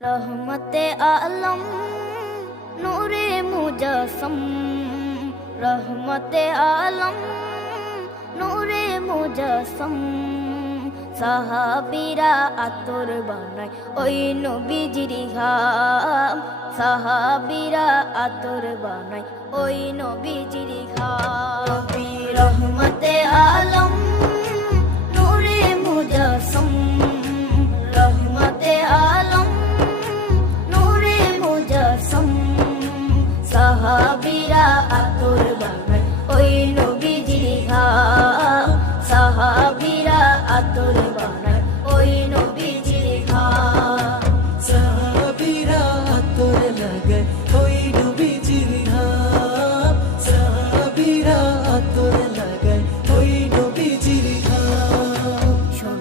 रहमते आलम नूरे मुजस्सम, रहमते आलम नूरे मुजस्सम। সাহাবীরা আতর বানায় ওই নবীজির ঘাম, সাহাবীরা আতর বানায় ওই নবীজির ঘাম। নবী রহমতে আলম